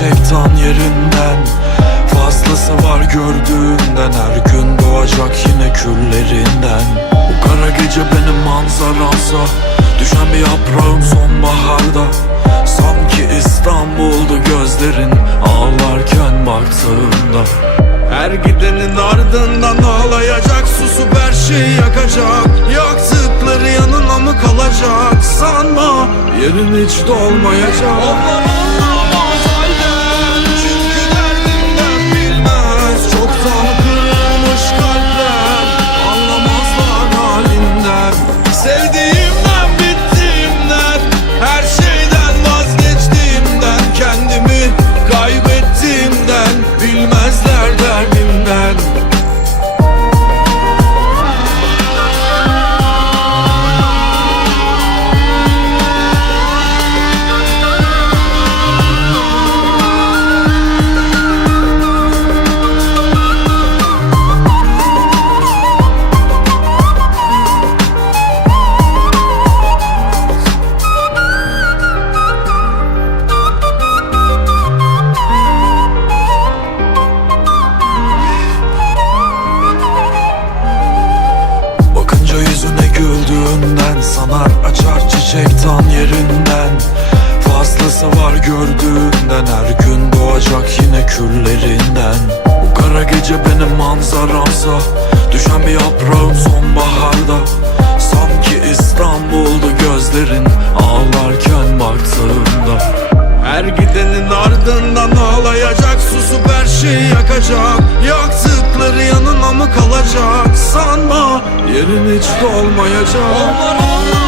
şeytan yerinden. Fazlası var gördüğünden Her gün doğacak yine küllerinden. Bu kara gece benim manzaramsa Düşen bir yaprağım sonbaharda. Sanki İstanbul'da gözlerin Ağlarken baktığında. Her gidenin ardından ağlayacak Susup her şeyi yakacak. Yaktıkları yanına mı kalacak? Sanma yerin hiç dolmayacak. Anlamam güldüğünden Sanar açar çiçek tan yerinden. Fazlası var gördüğünden Her gün doğacak yine küllerinden. Bu kara gece benim manzaramsa Düşen bir yaprağım sonbaharda. Sanki İstanbul'du gözlerin Ağlarken baktığında her gidenin ardından ağlayacak Susup her şeyi yakacak. Yaktıkları yanına mı yerin hiç dolmayacak